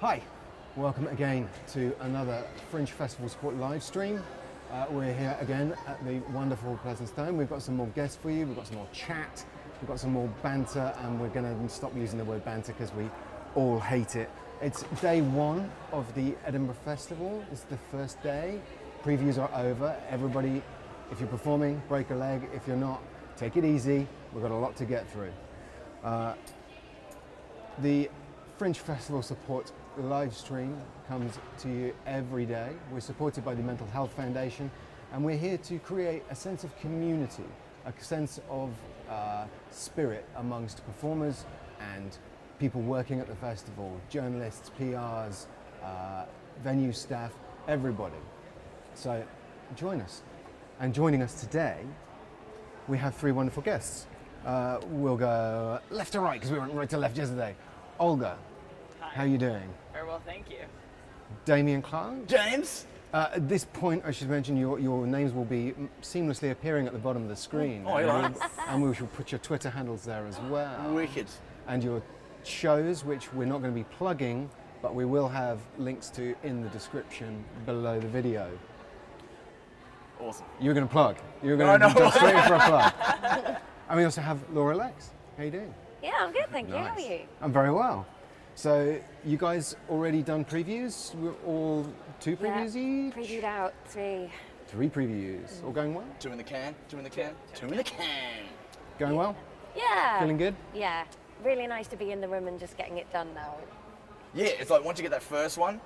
Hi, welcome again to another Fringe Festival Support live stream. We're here again at the wonderful Pleasantstone. We've got some more guests for you, we've got some more chat, we've got some more banter, and we're going to stop using the word banter because we all hate it. It's day one of the Edinburgh Festival. It's the first day. Previews are over. Everybody, if you're performing, break a leg. If you're not, take it easy. We've got a lot to get through. The Fringe Festival Support live stream comes to you every day. We're supported by the Mental Health Foundation, and we're here to create a sense of community, a sense of spirit amongst performers and people working at the festival, journalists, PRs, venue staff, everybody. So join us. And joining us today, we have three wonderful guests. We'll go left to right because we went right to left yesterday. Olga, hi. How are you doing? Very well, thank you. Damian Clark. James. At this point, I should mention your names will be seamlessly appearing at the bottom of the screen. Oh, yeah. And we shall put your Twitter handles there as well. Wicked. And your shows, which we're not going to be plugging, but we will have links to in the description below the video. Awesome. You're going to plug. You're going to jump straight in for a plug. And we also have Laura Lexx. How you doing? Yeah, I'm good, thank you. Nice. How are you? I'm very well. So you guys already done previews? We're all two previews each? Previewed out 3. 3 previews. All going well? 2 in the can. 2 in the can. 2 in the can. Going well? Yeah. Feeling good? Yeah. Really nice to be in the room and just getting it done now. Yeah, it's like once you get that first one,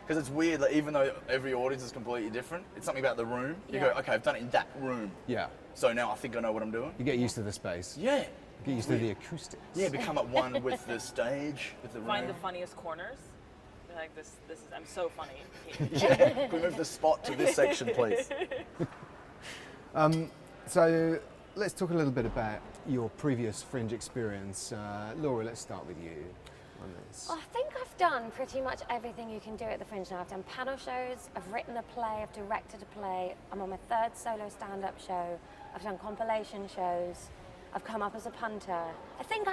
because it's weird, like even though every audience is completely different, it's something about the room. You Yeah. go, okay, I've done it in that room. Yeah. So now I think I know what I'm doing. You get used to the space. Yeah. Get used to the acoustics. Yeah, become at one with the stage, with the room. Find the funniest corners. You're like this is I'm so funny. Yeah. Can we move the spot to this section, please? So let's talk a little bit about your previous Fringe experience. Laura, let's start with you on this. I think I've done pretty much everything you can do at the Fringe now. I've done panel shows, I've written a play, I've directed a play, I'm on my 3rd solo stand-up show, I've done compilation shows, I've come up as a punter. I think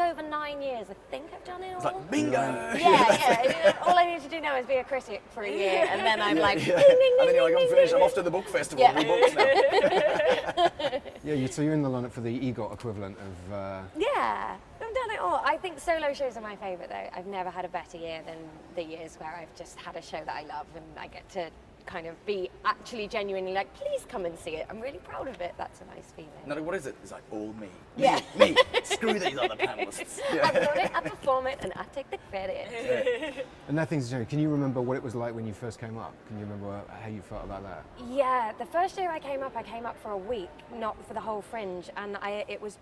over 9 years, I think I've done it all. It's like bingo. Yeah. All I need to do now is be a critic for a year, and then I'm like, Yeah. ding, ding, ding, And then you're like, ding, I'm finished. ding, I'm off to the book festival. Yeah. Read books now. Yeah, so you're in the lineup for the EGOT equivalent of... Yeah, I've done it all. I think solo shows are my favourite though. I've never had a better year than the years where I've just had a show that I love and I get to kind of be actually genuinely like, please come and see it. I'm really proud of it. That's a nice feeling. No, what is it? It's like all me. Yeah. Me. Screw these other panelists. I wrote it, I perform it, and I take the credit. Yeah. And that thing's changed. Can you remember what it was like when you first came up? Can you remember how you felt about that? Yeah, the first year I came up for a week, not for the whole Fringe, and it was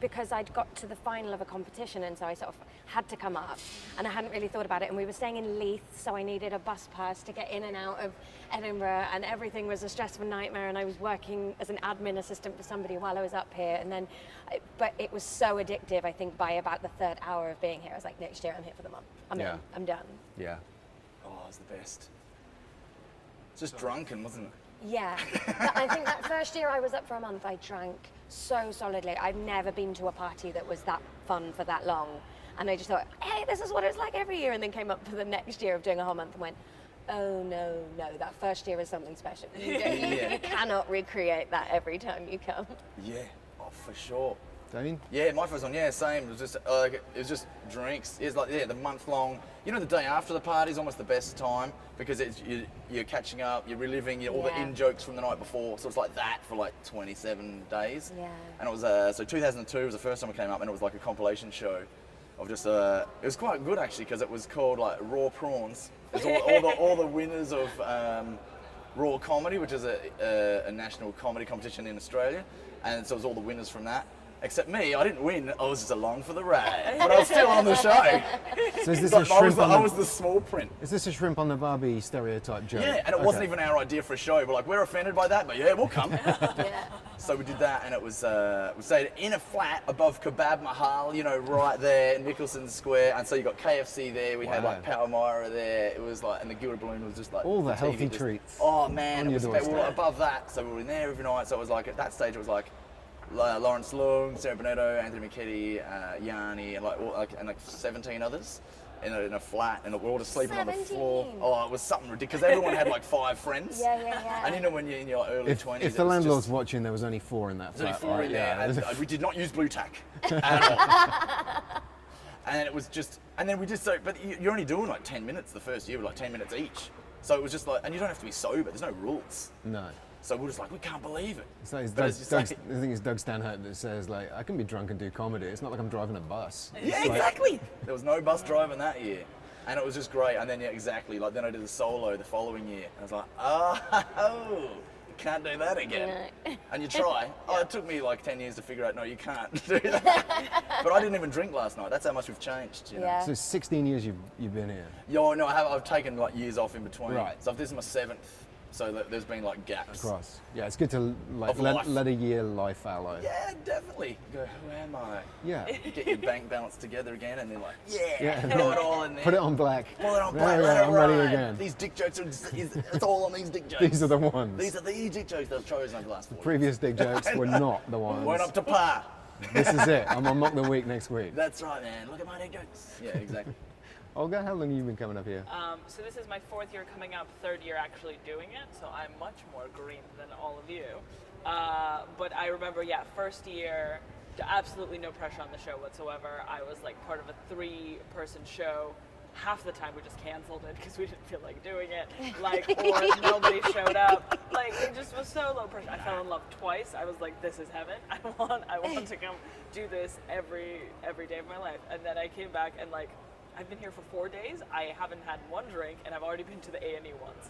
because I'd got to the final of a competition, and so I sort of had to come up, and I hadn't really thought about it, and we were staying in Leith, so I needed a bus pass to get in and out of Edinburgh, and everything was a stressful nightmare, and I was working as an admin assistant for somebody while I was up here, and then, but it was so addictive, I think by about the 3rd hour of being here, I was like, next year I'm here for the month, I'm in, I'm done. Yeah. Oh, it was the best. It's just drunken, wasn't it? Yeah, but I think that first year I was up for a month, I drank so solidly. I've never been to a party that was that fun for that long. And I just thought, hey, this is what it's like every year. And then came up for the next year of doing a whole month and went, oh no, that first year is something special. You cannot recreate that every time you come. Yeah, oh, for sure. Damien? Yeah, my first one, yeah, same. It was just it was just drinks. It's like the month long. You know, the day after the party is almost the best time because you're catching up, you're reliving all the in jokes from the night before. So it's like that for like 27 days. Yeah. And it was so 2002 was the first time I came up, and it was like a compilation show of just it was quite good actually because it was called like Raw Prawns. It was all the winners of Raw Comedy, which is a national comedy competition in Australia, and so it was all the winners from that. Except me, I didn't win. I was just along for the ride, but I was still on the show. So is this But a shrimp I was the small print. Is this a shrimp on the Barbie stereotype joke? Yeah, and it wasn't even our idea for a show. We're like, we're offended by that, but yeah, we'll come. Yeah. So we did that, and it was we stayed in a flat above Kebab Mahal, you know, right there in Nicholson Square. And so you got KFC there. We had like Power Myra there. It was like, and the Gilded Balloon was just like all the TV healthy just, treats. Oh man, on it was your we were doorstep. above that, so we were in there every night. So it was like at that stage, it was like Lawrence Long, Sarah Bonetto, Anthony McKetty, Yanni, and like 17 others. in a flat, and we're all just sleeping on the floor. 17. Oh, it was something ridiculous. Everyone had like 5 friends. Yeah. And you know when you're in your early 20s. If the landlord's watching, there was only 4 in that There's only flat. 4 right? in there, Yeah. and we did not use blue tack at all. And it was just, and then we just but you're only doing like 10 minutes the first year, with like 10 minutes each. So it was just like, and you don't have to be sober. There's no rules. No. So we're just like, we can't believe it. So it's But as you say- I think it's Doug Stanhope that says, like, I can be drunk and do comedy. It's not like I'm driving a bus. Yeah, It's like- exactly. There was no bus driving that year. And it was just great. And then, yeah, exactly. Like, then I did the solo the following year. I was like, oh, you can't do that again. No. And you try. Oh, it took me like 10 years to figure out, no, you can't do that. But I didn't even drink last night. That's how much we've changed, you know. Yeah. So 16 years you've been here. Yo, no, I've taken like years off in between. Right. So this is my 7th. So there's been like gaps. Across. Yeah, it's good to like Of life. let a year lie fallow. Yeah, definitely. You go, who am I? Yeah. Get your bank balance together again, and then like, Yeah. throw it all in there. Put it on black. Pull it on Yeah, black, yeah, let it I'm ready ride. again. These dick jokes it's all on these dick jokes. These are the ones. These are the dick jokes that I've chosen over the last 4 years. Previous dick jokes were not the ones. Weren't up to par. This is it. I'm on Mock the Week next week. That's right, man. Look at my dick jokes. Yeah, exactly. Olga, how long have you been coming up here? So this is my 4th year coming up, 3rd year actually doing it, so I'm much more green than all of you. But I remember, first year, absolutely no pressure on the show whatsoever. I was like part of a 3-person show. Half the time we just canceled it because we didn't feel like doing it, or nobody showed up. Like, it just was so low pressure. I fell in love twice. I was like, this is heaven. I want to come do this every day of my life. And then I came back and like, I've been here for 4 days. I haven't had one drink, and I've already been to the A&E once.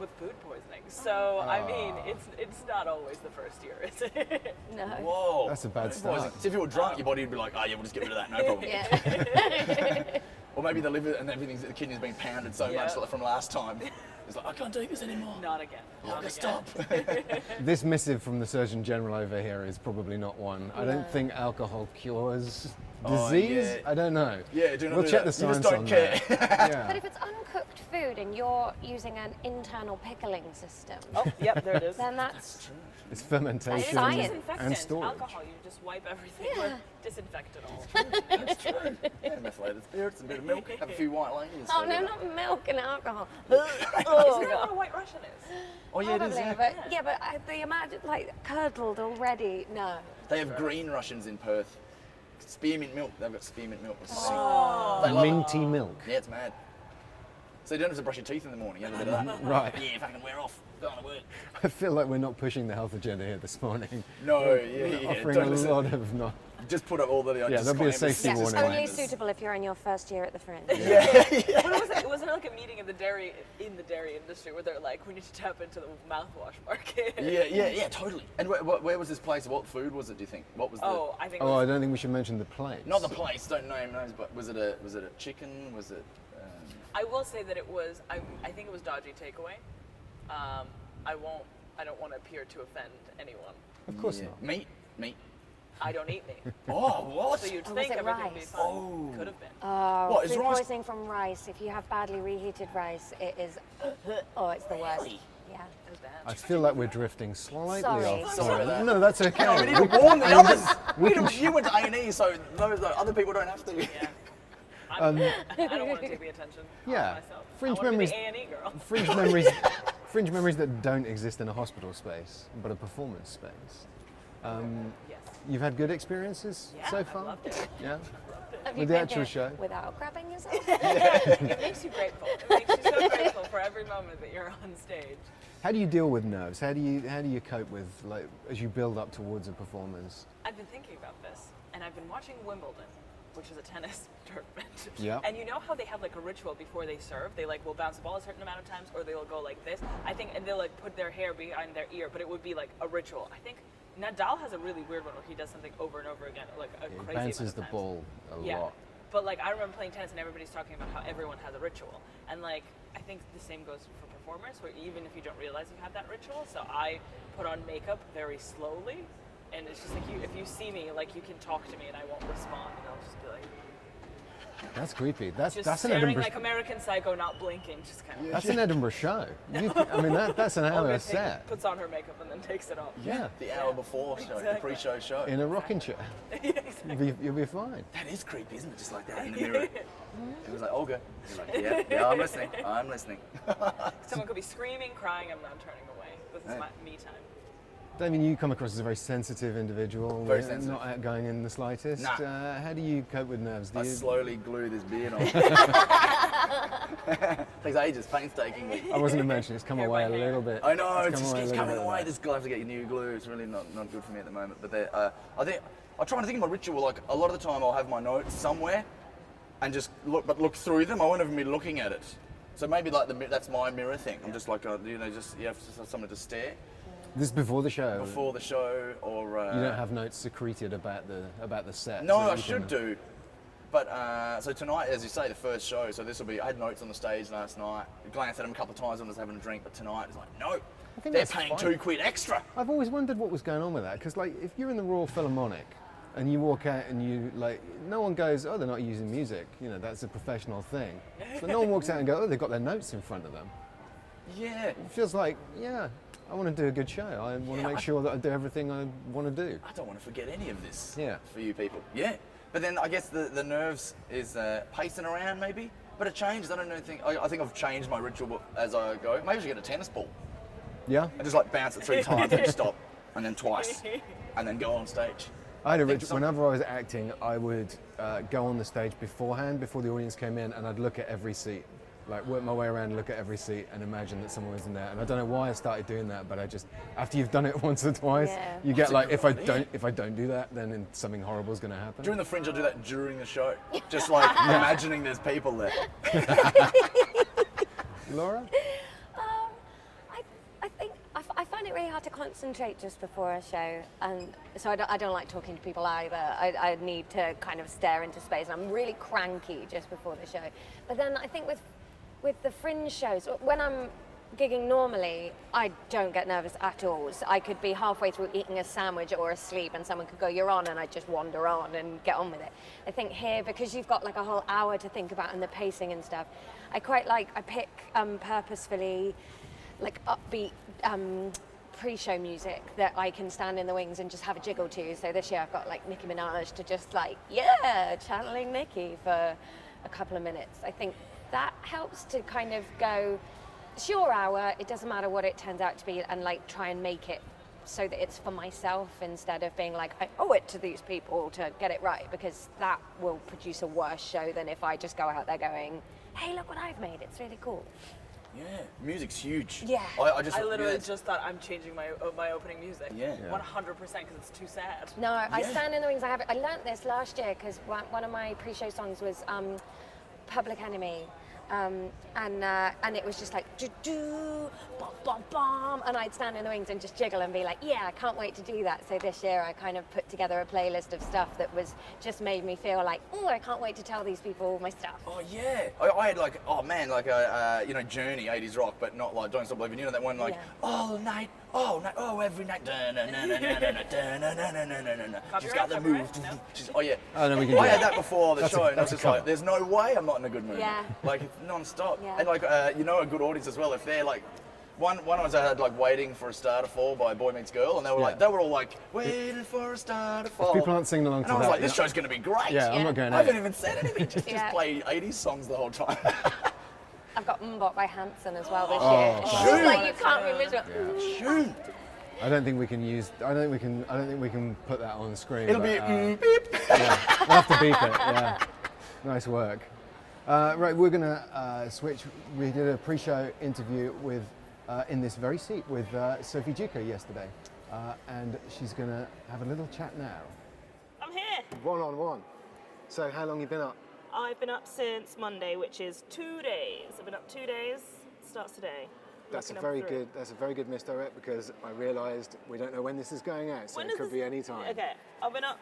With food poisoning. So I mean, it's not always the first year, is it? No. Whoa. That's a bad Food poisoning. start. So if you were drunk, your body would be like, oh yeah, we'll just get rid of that, no problem. Yeah. Or maybe the liver and everything, the kidney's been pounded so Yeah. much like from last time. It's like, I can't take this anymore. Not again. Not Olga, again. stop. This missive from the Surgeon General over here is probably not one. I don't No. think alcohol cures Oh, disease. yeah. I don't know. Yeah, do not We'll do check that. the You science just don't on care. that. But Yeah. if it's uncooked food and you're using an internal pickling system, Oh, yep, there it is. then that's It's It's fermentation science. and disinfectant. storage. Alcohol, you just wipe everything Yeah. or disinfect it all. That's true. Yeah, methylated spirits, a bit of milk, have a few white ladies. oh no, not milk and alcohol. Isn't that what a White Russian is? Oh yeah, it is. Probably, Yeah. but the imagine like curdled already. No. They have green Russians in Perth. Spearmint milk. They've got spearmint milk. It's sick. Oh. They love it. Minty milk. Yeah, it's mad. So you don't have to brush your teeth in the morning. You have a bit of that. Right. Yeah, fucking wear off. Go on to work. I feel like we're not pushing the health agenda here this morning. No, yeah. Offering Don't a listen. lot of not. Just put up all the Yeah, there'll be a disclaimers. safety Yes, warning. only Disclaimers. suitable if you're in your first year at the Fringe. What was it? Was there like a meeting in the dairy industry where they're like, we need to tap into the mouthwash market? Yeah, totally. And where was this place? What food was it? Do you think? What was the? Oh, I think. Oh, it I was, don't think we should mention the place. Not the place. Don't name names. But was it a chicken? Was it? I will say that it was. I think it was dodgy takeaway. I don't want to appear to offend anyone. Of course yeah. not. Meat. I don't eat meat. Oh, what? So you'd Oh, was think it everything would be rice? fine. Oh. Could have been. What, is Food rice- poisoning from rice. If you have badly reheated rice, it is. Oh, it's the worst. Really? Yeah. It was bad. I feel like we're drifting slightly Sorry. off. Sorry about that. No, that's okay. No, we need to warn the others. You went to A&E, so those other people don't have to. Yeah. I don't want to take the attention. Yeah. On myself. Fringe I want to be memories- the A&E girl. Fringe memories that don't exist in a hospital space, but a performance space. Yes. You've had good experiences Yeah, so I far? loved it. Yeah. Have you With the been actual here show? without grabbing yourself? It makes you grateful. It makes you so grateful for every moment that you're on stage. How do you deal with nerves? How do you cope with, like, as you build up towards a performance? I've been thinking about this, and I've been watching Wimbledon, which is a tennis tournament. Yeah. And you know how they have like a ritual before they serve? They like will bounce the ball a certain amount of times, or they'll go like this. I think, and they'll like put their hair behind their ear, but it would be like a ritual. I think Nadal has a really weird one where he does something over and over again, like a It crazy bounces amount the of times. ball a Yeah. lot. But like I remember playing tennis and everybody's talking about how everyone has a ritual. And like I think the same goes for performers, where even if you don't realize you have that ritual. So I put on makeup very slowly, and it's just like if you see me, like you can talk to me and I won't respond, and I'll just be like That's creepy. That's Just an staring Edinburgh. like American Psycho, not blinking, just kind of. That's an Edinburgh show. I mean, that's an hour set. Puts on her makeup and then takes it off. Yeah. The hour before show, the Exactly. pre-show show. In a rocking chair. Yeah, exactly. You'll be fine. That is creepy, isn't it? Just like that in the mirror. It was like, Olga. You're like, yeah, I'm listening. I'm listening. Someone could be screaming, crying, and then turning away. This is my me time. Damien, you come across as a very sensitive indivial. Very sensitive. Not outgoing in the slightest. Nah. How do you cope with nerves? Do I you... slowly glue this beard on. Takes ages, painstakingly. I wasn't going to mention it's come Hair away by a hair. little bit. I know, it It's just come keeps away a coming little bit. away. This guy has to get your new glue. It's really not good for me at the moment. But I think I try to think of my ritual. Like a lot of the time, I'll have my notes somewhere, and just look through them. I won't even be looking at it. So maybe like that's my mirror thing. I'm just like you have to have something to stare This is before the show. before the show, or You don't have notes secreted about the set. No, so that I you should can- do. But so tonight, as you say, the first show. So this will be. I had notes on the stage last night. Glanced at them a couple of times when I was having a drink. But tonight, it's like, no, think they're that's paying fine. £2 extra. I've always wondered what was going on with that, because like if you're in the Royal Philharmonic and you walk out and you like, no one goes, oh, they're not using music. You know, that's a professional thing. But no one walks out and goes, oh, they've got their notes in front of them. Yeah. It feels like, yeah, I want to do a good show. I want to make sure that I do everything I want to do. I don't want to forget any of this. Yeah. For you people. Yeah. But then I guess the nerves is pacing around maybe. But it changes. I don't know. I think I've changed my ritual as I go. Maybe I should get a tennis ball Yeah. and just like bounce it 3 times and stop, and then twice, and then go on stage. I had a think ritual. Whenever I was acting, I would go on the stage beforehand, before the audience came in, and I'd look at every seat. Like work my way around, look at every seat, and imagine that someone was in there. And I don't know why I started doing that, but I just, after you've done it once or twice, Yeah. you get That's a like, good if I don't do that, then something horrible is going to happen. During the Fringe, I'll do that during the show. Just like imagining there's people there. Laura? I think I find it really hard to concentrate just before a show, and so I don't like talking to people either. I need to kind of stare into space, and I'm really cranky just before the show. But then I think with the Fringe shows, when I'm gigging normally, I don't get nervous at all. So I could be halfway through eating a sandwich or asleep, and someone could go, "You're on," and I just wander on and get on with it. I think here, because you've got like a whole hour to think about and the pacing and stuff, I pick purposefully like upbeat pre-show music that I can stand in the wings and just have a jiggle to. So this year I've got like Nicki Minaj to just like, channeling Nicki for a couple of minutes. I think that helps to kind of go, it's your hour, it doesn't matter what it turns out to be, and like try and make it so that it's for myself instead of being like, I owe it to these people to get it right, because that will produce a worse show than if I just go out there going, hey, look what I've made, it's really cool. Yeah, music's huge. Yeah. I literally just thought I'm changing my opening music. Yeah. 100% because it's too sad. No, I stand in the wings. I learnt this last year because one of my pre-show songs was Public Enemy, and it was just like do do bom bom bom, and I'd stand in the wings and just jiggle and be like, yeah, I can't wait to do that. So this year I kind of put together a playlist of stuff that was just made me feel like, oh, I can't wait to tell these people my stuff. Oh yeah, I had like, oh man, like a Journey 80s rock, but not like Don't Stop Believing. You know that one like all night, oh every night, she's got the move. Oh yeah. Oh, no, we can do I had that. that before the That's show, a- and I was that's just a like, cover. there's no way I'm not in a good mood. Yeah. Like it's non-stop, Yeah. and like a good audience as well. If they're like. One was I had like Waiting for a Star to Fall by Boy Meets Girl, and they were all like waiting for a star to fall. people aren't singing along and to I was that, like, this yeah. show's gonna be great. Yeah, I'm not going I out. haven't even said anything. Just Yeah. play 80s songs the whole time. I've got Mbop by Hanson as well this Oh, year. It's shoot. just like you can't be miserable. Shoot. I don't think we can put that on the screen. It'll but, be beep. yeah, we'll have to beep it. Yeah, nice work. Right, we're gonna switch. We did a pre-show interview with in this very seat with Sophie Duker yesterday, and she's gonna have a little chat now. I'm here. One-on-one. So, how long you been up? I've been up since Monday, which is 2 days. I've been up 2 days. Starts today. That's a Lucky very number 3. good. That's a very good misdirect, because I realised we don't know when this is going out, so When it is could this- be any time. Okay, I've been up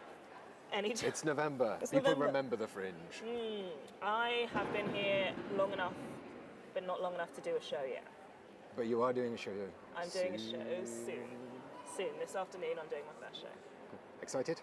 any time. It's November. It's People November. remember the Fringe. I have been here long enough, but not long enough to do a show yet. But you are doing a show. I'm doing a show soon. Soon, this afternoon, I'm doing my first show. Excited?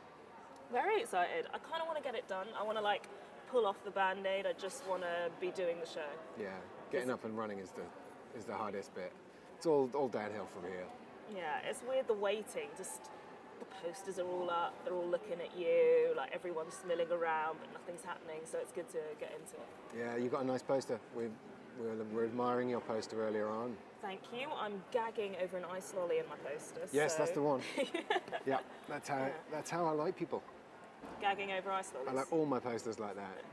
Very excited. I kind of want to get it done. I want to like pull off the band-aid. I just want to be doing the show. Yeah, getting up and running is the hardest bit. It's all downhill from here. Yeah, it's weird the waiting. Just the posters are all up. They're all looking at you. Like everyone's milling around, but nothing's happening. So it's good to get into it. Yeah, you got a nice poster. We're admiring your poster earlier on. Thank you. I'm gagging over an ice lolly in my poster. Yes, so that's the one. Yeah, that's how I like people. Gagging over ice lollies. I like all my posters like that.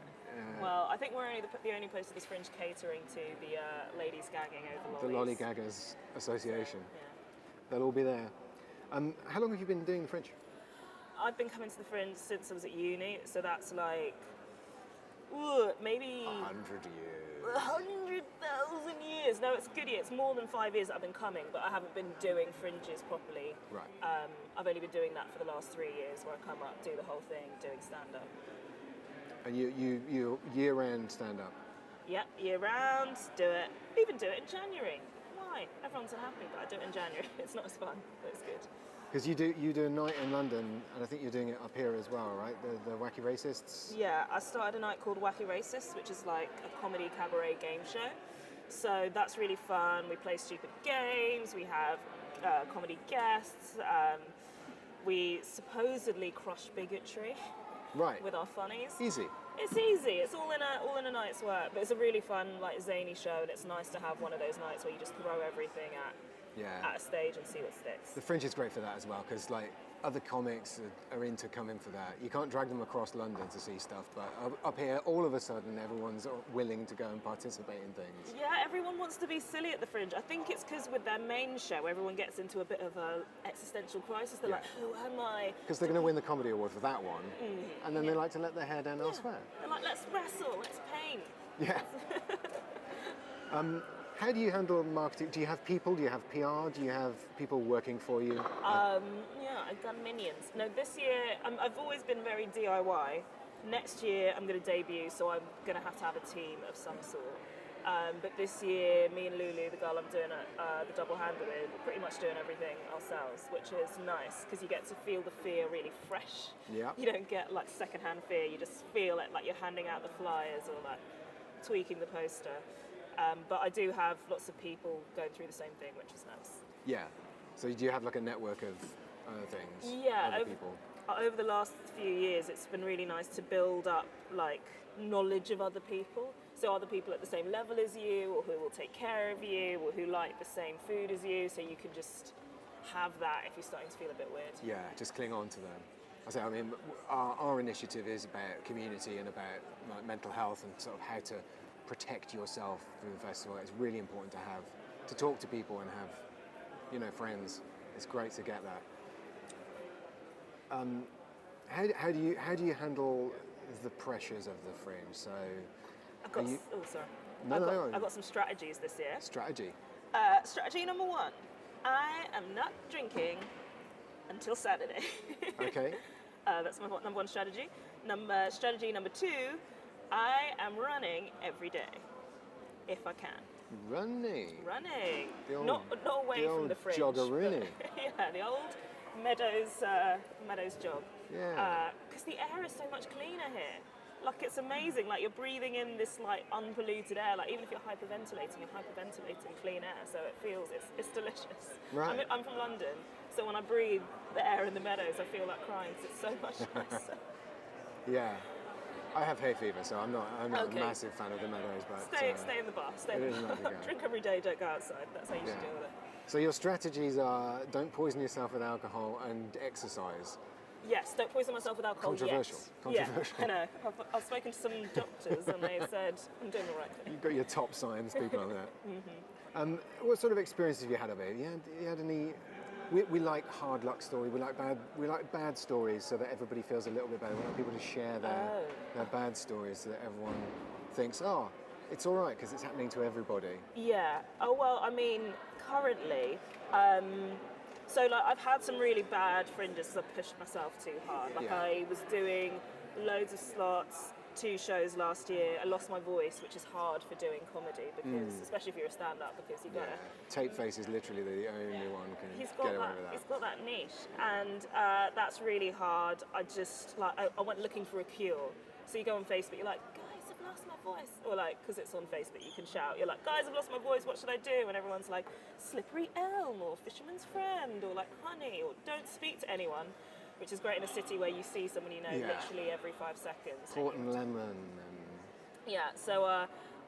Well, I think we're only the only place at this Fringe catering to the ladies gagging over The lollies. Lollygaggers Association. Yeah. They'll all be there. How long have you been doing the Fringe? I've been coming to the Fringe since I was at uni, so that's like maybe 100 years. 100,000 years. No, it's good. It's more than 5 years that I've been coming, but I haven't been doing Fringes properly. Right. I've only been doing that for the last 3 years, where I come up, do the whole thing, doing stand-up. And you year-round stand-up? Yeah, year round, do it. Even do it in January. Why? Everyone's unhappy, but I do it in January. It's not as fun, but it's good. Because you do a night in London, and I think you're doing it up here as well, right? The Wacky Racists? Yeah, I started a night called Wacky Racists, which is like a comedy cabaret game show. So that's really fun. We play stupid games, we have comedy guests, we supposedly crush bigotry Right. with our funnies. Easy. It's easy. It's all in a night's work, but it's a really fun, like zany show, and it's nice to have one of those nights where you just throw everything at a stage and see what sticks. The Fringe is great for that as well, because like other comics are into coming for that. You can't drag them across London to see stuff, but up here, all of a sudden, everyone's willing to go and participate in things. Yeah, everyone wants to be silly at the Fringe. I think it's because with their main show, everyone gets into a bit of a existential crisis. They're like, who am I? Because they're going to win the comedy award for that one, and then they like to let their hair down elsewhere. They're like, let's wrestle, let's paint. Yeah. How do you handle marketing? Do you have people? Do you have PR? Do you have people working for you? Yeah, I've done minions. No, this year, I've always been very DIY. Next year, I'm going to debut, so I'm going to have a team of some sort. But this year, me and Lulu, the girl I'm doing the double handle with, we're pretty much doing everything ourselves, which is nice, because you get to feel the fear really fresh. Yeah. You don't get like secondhand fear, you just feel it like you're handing out the flyers or like tweaking the poster. But I do have lots of people going through the same thing, which is nice. Yeah. So do you have like a network of things? Yeah, other people? Over the last few years, it's been really nice to build up like knowledge of other people. So other people at the same level as you, or who will take care of you, or who like the same food as you, so you can just have that if you're starting to feel a bit weird. Yeah, just cling on to them. I mean, our initiative is about community and about like, mental health and sort of how to protect yourself through the festival. It's really important to talk to people and have, friends. It's great to get that. How do you handle the pressures of the Fringe? So I've got I've got some strategies this year. Strategy. Strategy number 1: I am not drinking until Saturday. Okay. That's my number 1 strategy. Strategy number 2: I am running every day, if I can. Running. The old, not away from the Fringe. Joggerini. Yeah, the old Meadows jog. Yeah. Because the air is so much cleaner here. Like, it's amazing. Like, you're breathing in this like unpolluted air. Like, even if you're hyperventilating clean air. So it feels it's delicious. Right. I'm from London, so when I breathe the air in the Meadows, I feel like crying because it's so much nicer. Yeah. I have hay fever, so I'm not Okay. a massive fan of the Meadows, but Stay in the bar. Stay in it the is bar. nice to go. Drink every day. Don't go outside. That's how you should Yeah. deal with it. So your strategies are don't poison yourself with alcohol and exercise. Yes, don't poison myself with alcohol. Controversial. Yet. Controversial. Yeah, I know. I've spoken to some doctors and they said I'm doing the right thing. You've got your top science people on that. What sort of experiences have you had of it? You had any? We like hard luck stories. We like bad stories, so that everybody feels a little bit better. We like people to share their bad stories, so that everyone thinks, oh, it's all right because it's happening to everybody. Yeah. Oh well, I mean, currently, so like I've had some really bad Fringes because I pushed myself too hard. Like Yeah. I was doing loads of slots, 2 shows last year. I lost my voice, which is hard for doing comedy because, especially if you're a stand-up, because you got to. Tape face is literally the only one who can He's get got away that. with that. He's got that niche, and that's really hard. I just I went looking for a cure, So you go on Facebook, you're like, guys, I've lost my voice. Or like, because it's on Facebook, you can shout. You're like, guys, I've lost my voice, what should I do? And everyone's like, slippery elm, or fisherman's friend, or like honey, or don't speak to anyone. Which is great in a city where you see someone you know literally every 5 seconds. Port and lemon. Yeah, so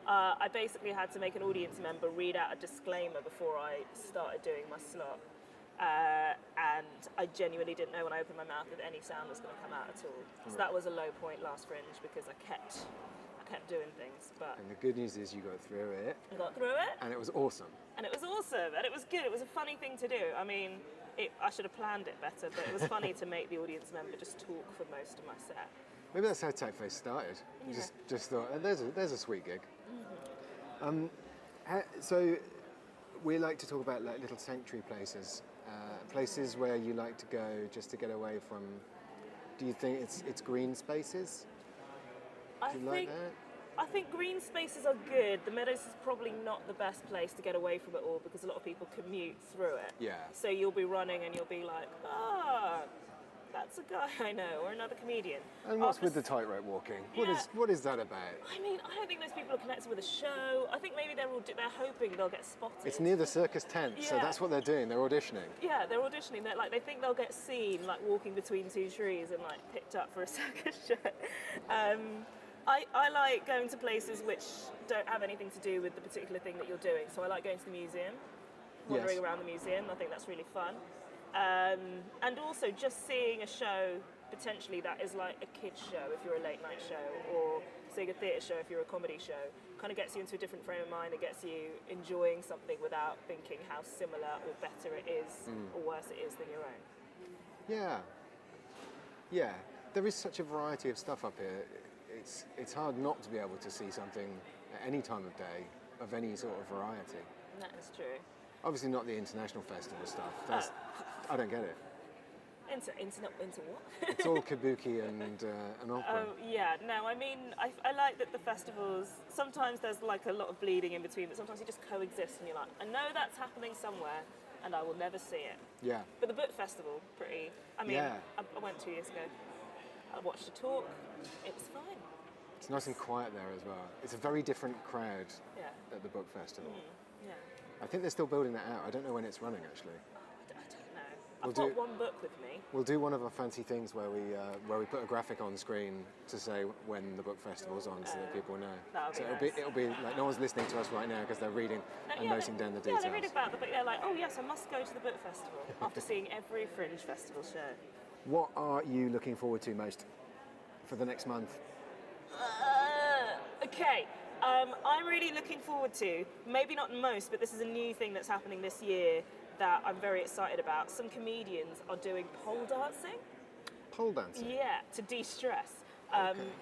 I basically had to make an audience member read out a disclaimer before I started doing my slot. And I genuinely didn't know when I opened my mouth if any sound was going to come out at all. So that was a low point last Fringe because I kept doing things. But And the good news is you got through it. I got through it. And it was awesome. And it was awesome. And it was good. It was a funny thing to do. I mean, I should have planned it better, but it was funny to make the audience member just talk for most of my set. Maybe that's how Typeface started. You just thought, there's a sweet gig. So we like to talk about like little sanctuary places, places where you like to go just to get away from. Do you think it's green spaces? Do you like that? I think green spaces are good. The Meadows is probably not the best place to get away from it all because a lot of people commute through it. Yeah. So you'll be running and you'll be like, that's a guy I know, or another comedian. And what's with the tightrope walking? What is that about? I mean, I don't think those people are connected with the show. I think maybe they're hoping they'll get spotted. It's near the circus tent, so that's what they're doing. They're auditioning. Yeah, they're auditioning. They think they'll get seen, like walking between two trees and like picked up for a circus show. I like going to places which don't have anything to do with the particular thing that you're doing. So I like going to the museum, wandering around the museum. I think that's really fun. And also just seeing a show potentially that is like a kids show if you're a late night show, or seeing a theatre show if you're a comedy show, kind of gets you into a different frame of mind. It gets you enjoying something without thinking how similar or better it is or worse it is than your own. Yeah. There is such a variety of stuff up here. It's hard not to be able to see something at any time of day of any sort of variety. That is true. Obviously not the international festival stuff. I don't get it. Into what? It's all kabuki and opera. Oh, yeah. No, I mean, I like that the festivals, sometimes there's like a lot of bleeding in between, but sometimes you just coexist and you're like, I know that's happening somewhere and I will never see it. Yeah. But the book festival, I went 2 years ago. I watched a talk, it was fine. It's nice and quiet there as well. It's a very different crowd at the book festival. Yeah. I think they're still building that out. I don't know when it's running actually. I don't know. I've got one book with me. We'll do one of our fancy things where we put a graphic on screen to say when the book festival's on, so that people know. So it'll be like no one's listening to us right now because they're reading and noting down the details. Yeah, they read about the book. They're like, oh yes, I must go to the book festival after seeing every Fringe festival show. What are you looking forward to most for the next month? Okay. I'm really looking forward to, maybe not most, but this is a new thing that's happening this year that I'm very excited about. Some comedians are doing pole dancing. Pole dancing? Yeah, to de-stress.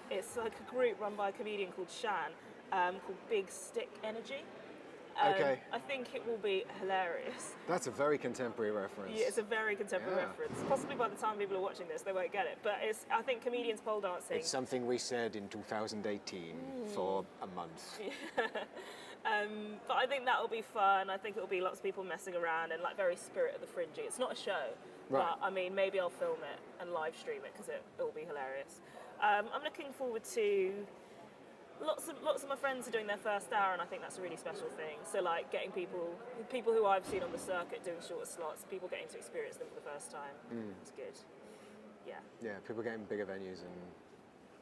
It's like a group run by a comedian called Shan, called Big Stick Energy. Okay. I think it will be hilarious. That's a very contemporary reference. Yeah, it's a very contemporary reference. Possibly by the time people are watching this, they won't get it. But I think comedians pole dancing. It's something we said in 2018 for a month. But I think that'll be fun. I think it'll be lots of people messing around and like very spirit of the fringy. It's not a show, but I mean maybe I'll film it and live stream it because it will be hilarious. I'm looking forward to. Lots of my friends are doing their first hour, and I think that's a really special thing. So like getting people who I've seen on the circuit doing shorter slots, people getting to experience them for the first time. It's good. Yeah. Yeah, people getting bigger venues and.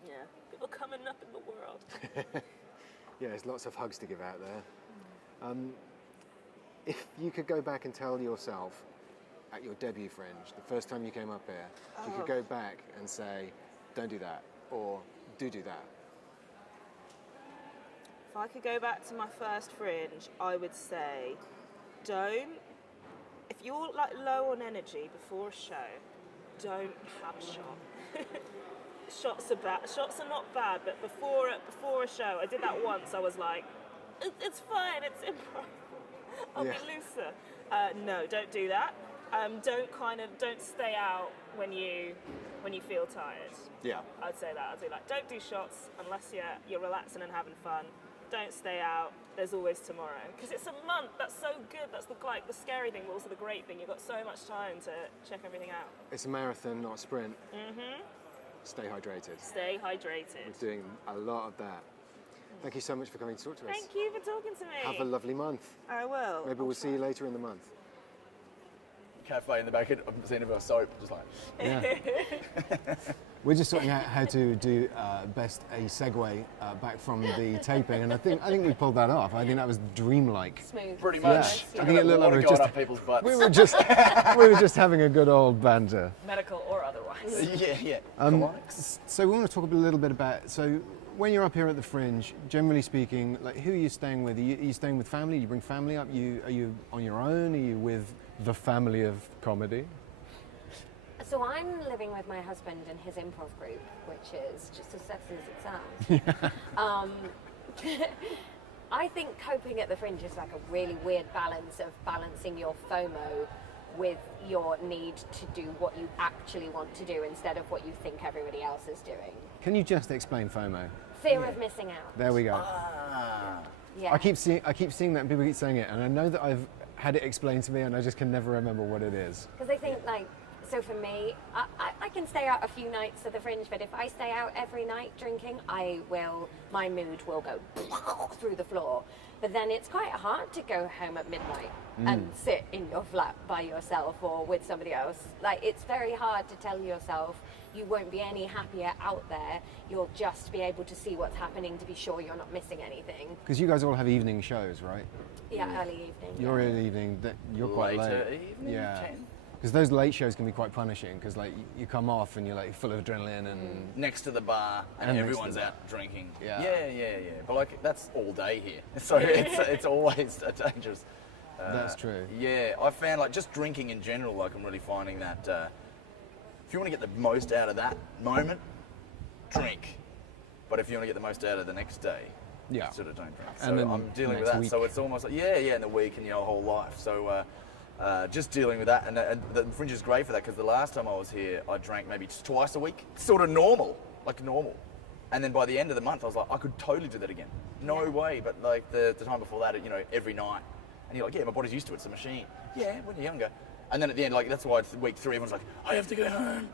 Yeah, people coming up in the world. Yeah, there's lots of hugs to give out there. If you could go back and tell yourself at your debut Fringe, the first time you came up here, if you could go back and say, don't do that, or do that. If I could go back to my first Fringe, I would say, if you're like low on energy before a show, don't have a shot. Shots are not bad, but before a show, I did that once. I was like, it's fine, it's improv. I'll be looser. No, don't do that. Don't stay out when you feel tired. Yeah. I'd say that. I'd say like, don't do shots unless you're relaxing and having fun. Don't stay out. There's always tomorrow. Because it's a month. That's so good. That's the scary thing, but also the great thing. You've got so much time to check everything out. It's a marathon, not a sprint. stay hydrated. Stay hydrated. We're doing a lot of that. Thank you so much for coming to talk to us. Thank you for talking to me. Have a lovely month. I will. Maybe we'll see you later in the month. Cafe in the back of Edinburgh soap, just like. Yeah. We're just sorting out how to do best a segue back from the taping, and I think we pulled that off. I think that was dreamlike. Smooth. Pretty much. I think it looked like we were going just up people's butts. we were just having a good old banter. Medical or otherwise. Yeah. So we want to talk a little bit about when you're up here at the Fringe. Generally speaking, like who are you staying with? Are you staying with family? You bring family up? Are you on your own? Are you with the family of comedy? So I'm living with my husband in his improv group, which is just as sexy as it sounds. I think coping at the Fringe is like a really weird balance of balancing your FOMO with your need to do what you actually want to do instead of what you think everybody else is doing. Can you just explain FOMO? Fear of missing out. There we go. Yeah. I keep seeing that, and people keep saying it, and I know that I've had it explained to me, and I just can never remember what it is. Because I think, like, so for me, I can stay out a few nights at the Fringe, but if I stay out every night drinking, my mood will go through the floor. But then it's quite hard to go home at midnight and sit in your flat by yourself or with somebody else. Like, it's very hard to tell yourself you won't be any happier out there. You'll just be able to see what's happening to be sure you're not missing anything. Because you guys all have evening shows, right? Yeah, early evening. You're early evening. You're quite Later late. evening, Yeah. 10. Because those late shows can be quite punishing. Because like you come off and you're like full of adrenaline and Next to the bar, and And next to everyone's the bar. out drinking. Yeah. Yeah. But like that's all day here, so it's always a dangerous. That's true. Yeah, I found like just drinking in general, like I'm really finding that if you want to get the most out of that moment, drink. But if you want to get the most out of the next day, Yeah. sort of don't drink. And So then I'm dealing with next that. week. So it's almost like in the week and your whole life. So just dealing with that, and the Fringe is great for that because the last time I was here, I drank maybe just twice a week, sort of normal. And then by the end of the month, I was like, I could totally do that again. No way. But like the time before that, every night, and you're like, yeah, my body's used to it. It's a machine. Yeah, when you're younger. And then at the end, like that's why it's week 3, everyone's like, I have to go home.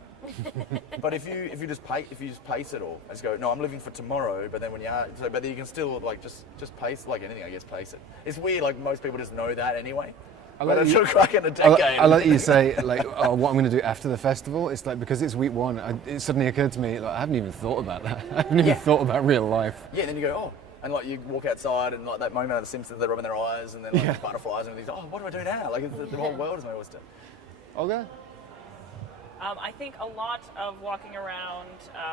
But if you just pace it all, and just go, no, I'm living for tomorrow. But then but then you can still like just pace like anything, I guess, pace it. It's weird, like most people just know that anyway. But it's a crack in a decade. I let you say like what I'm going to do after the festival. It's like because it's week 1, it suddenly occurred to me like I haven't even thought about that. I haven't even thought about real life. Yeah, and then you go, oh, and like you walk outside and like that moment of The Simpsons, they're rubbing their eyes and then like butterflies and everything. Oh, what do I do now? Like the whole world is my oyster. Olga? I think a lot of walking around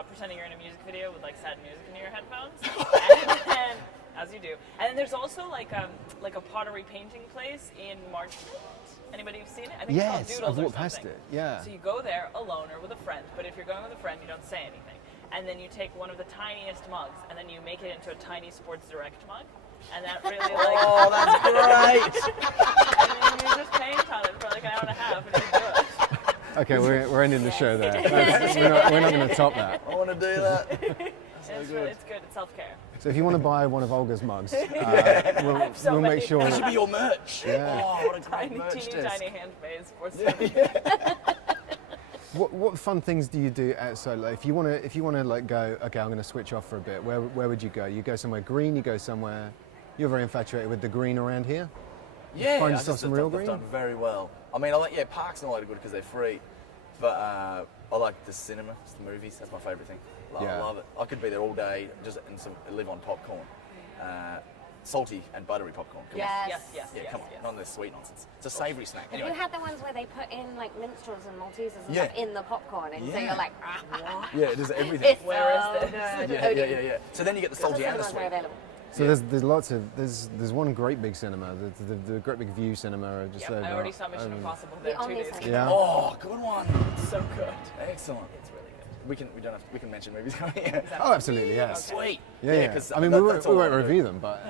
pretending you're in a music video with like sad music in your headphones, and then, as you do. And then there's also like a pottery painting place in Marchmont. Anybody who's seen it? I think it's called Yes, Doodles I've or walked past something. it. Yeah. So you go there alone or with a friend, but if you're going with a friend, you don't say anything. And then you take one of the tiniest mugs, and then you make it into a tiny Sports Direct mug. And that really like... Oh, that's great! And then you just paint on it for like an hour and a half, and you do it. Okay, we're ending the show there. We're not going to top that. I want to do that. It's good. It's self-care. So if you want to buy one of Olga's mugs, we'll make sure. That should be your merch. Yeah. Oh, what a great Tiny, merch teeny, desk. tiny handmade Sports Direct. What fun things do you do outside? Like if you want to like go, okay, I'm going to switch off for a bit. Where would you go? You go somewhere green. You go somewhere. You're very infatuated with the green around here. Yeah, Find I yourself just some thought real they've green? done very well. I mean, parks and all that are good because they're free. But I like the cinema, it's the movies. That's my favourite thing. I Yeah. love it. I could be there all day and live on popcorn. Salty and buttery popcorn. Come on. Yes. Yeah, come on. yes. None of this sweet nonsense. It's a savoury snack. Have Anyway. you had the ones where they put in like minstrels and Maltesers and Yeah. stuff in the popcorn, and so Yeah. you're like, Yeah, it does everything. it's Where is so this? good. Yeah. So then you get the The salty and the cinemas are sweet. available. So there's lots of there's one great big cinema, the great big View cinema just over. I already saw Mission Impossible there The 2 days Omni ago. Yeah. Oh, good one. So good. Excellent. It's really good. We can mention movies. Yeah. Oh, absolutely, yes. Sweet. Yeah. 'cause I mean, we that's won't all I do. review them, but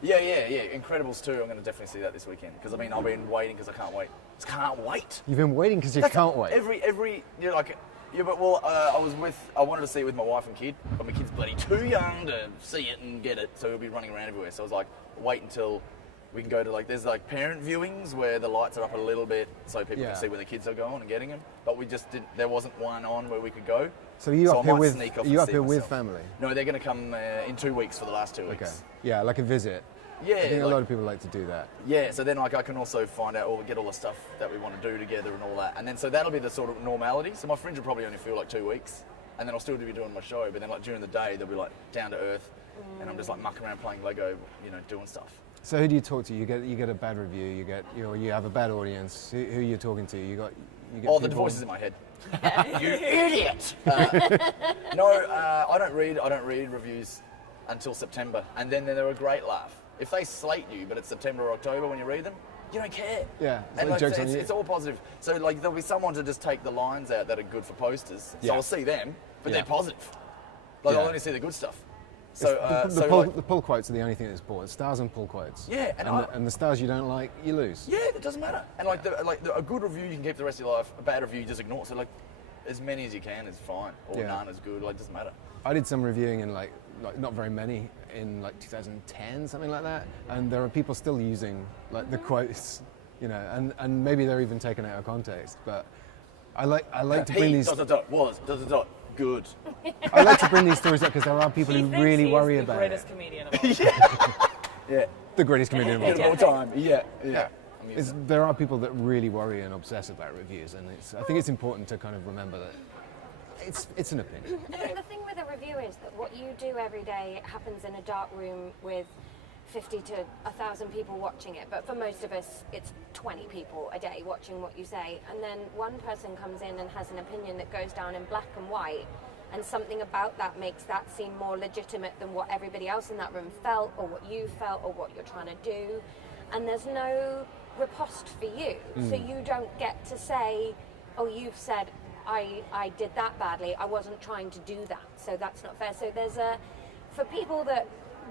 Yeah. Incredibles 2. I'm going to definitely see that this weekend because I've been waiting because I can't wait. Just can't wait. you've been waiting because you That's can't wait. Every I wanted to see it with my wife and kid, but my kid's bloody too young to see it and get it, so he'll be running around everywhere. So I was like, wait until we can go to there's parent viewings where the lights are up a little bit so people Yeah. can see where the kids are going and getting them. But we just didn't. There wasn't one on where we could go. So you I up here might with sneak off are you and up see here with myself. family? No, they're going to come in 2 weeks for the last 2 weeks. Okay. Yeah, like a visit. Yeah, I think a lot of people like to do that. Yeah, so then I can also find out or get all the stuff that we want to do together and all that. And then so that'll be the sort of normality. So my fringe will probably only feel like 2 weeks. And then I'll still be doing my show, but then during the day they'll be down to earth and I'm just mucking around playing Lego, doing stuff. So who do you talk to? You get a bad review, you have a bad audience. Who are you talking to? You get Oh, the people- voices in my head. You idiot! I don't read reviews until September, and then they're a great laugh. If they slate you, but it's September or October when you read them, you don't care. Yeah, it's and like jokes on it's, you. it's all positive. So there'll be someone to just take the lines out that are good for posters. So Yeah. I'll see them, but Yeah. they're positive. Yeah. I'll only see the good stuff. So the pull quotes are the only thing that's important. Stars and pull quotes. Yeah, and the stars you don't like, you lose. yeah, it doesn't matter. And a good review you can keep the rest of your life. A bad review you just ignore. So as many as you can is fine, or Yeah. none is good. It doesn't matter. I did some reviewing in like not very many in 2010, something like that, and there are people still using the quotes, and maybe they're even taken out of context. But I like to bring these. Good. I like to bring these stories up because there are people He who thinks really he's worry the about greatest it. comedian of all time. Yeah. The greatest comedian of all Of time. all time. Yeah. I'm used to that. There are people that really worry and obsess about reviews, and I think it's important to kind of remember that it's an opinion. I think the thing with a review is that what you do every day happens in a dark room with 50 to 1,000 people watching it, but for most of us it's 20 people a day watching what you say, and then one person comes in and has an opinion that goes down in black and white, and something about that makes that seem more legitimate than what everybody else in that room felt, or what you felt, or what you're trying to do, and there's no riposte for you. So you don't get to say, oh, you've said I did that badly, I wasn't trying to do that, so that's not fair. So for people that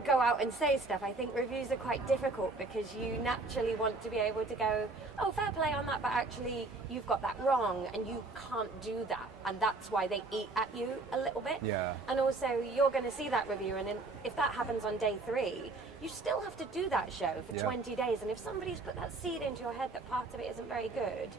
go out and say stuff, I think reviews are quite difficult because you naturally want to be able to go, oh, fair play on that, but actually you've got that wrong and you can't do that, and that's why they eat at you a little bit. Yeah. And also you're going to see that review, and if that happens on day 3, you still have to do that show for Yeah. 20 days, and if somebody's put that seed into your head that part of it isn't very good,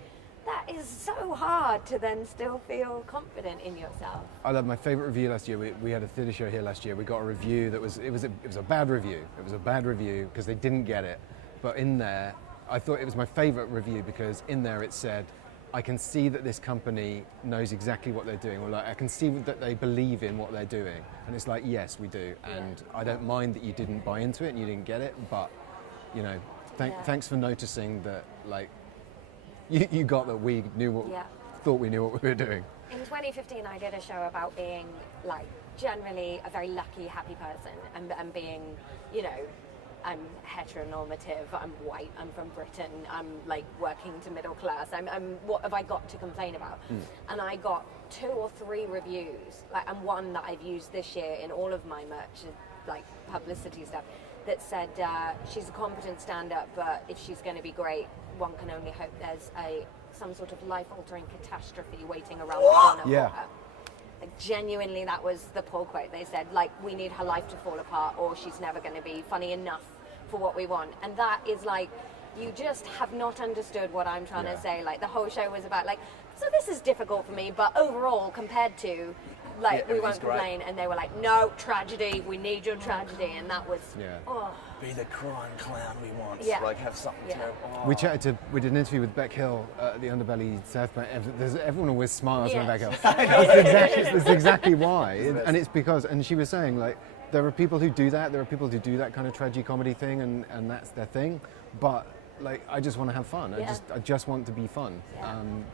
that is so hard to then still feel confident in yourself. I love my favourite review last year. We had a theatre show here last year. We got a review that was a bad review. It was a bad review because they didn't get it. But in there, I thought it was my favourite review because in there it said, I can see that this company knows exactly what they're doing. Or I can see that they believe in what they're doing. And it's like, yes, we do. And I don't mind that you didn't buy into it and you didn't get it. But, thanks for noticing that, you got that we knew thought we knew what we were doing. In 2015, I did a show about being generally a very lucky, happy person, and being, I'm heteronormative, I'm white, I'm from Britain, I'm working to middle class, I'm what have I got to complain about? And I got 2 or 3 reviews, and one that I've used this year in all of my merch, publicity stuff, that said she's a competent stand-up, but if she's going to be great, one can only hope there's some sort of life-altering catastrophe waiting around the corner Yeah. for her. Genuinely, that was the pull quote. They said, we need her life to fall apart, or she's never going to be funny enough for what we want. And that is you just have not understood what I'm trying to say. The whole show was about so this is difficult for me, but overall, compared to we won't everything's great. complain. And they were no, tragedy, we need your tragedy. And that was, Be the crying clown we want. Yeah. Have something Yeah. terrible. We did an interview with Beck Hill at the Underbelly South Bank. Everyone always smiles when Yeah. Beck Hill. That's exactly why. And it's because, and she was saying there are people who do that. There are people who do that kind of tragi-comedy thing, and that's their thing. But I just want to have fun. Yeah. I just want to be fun.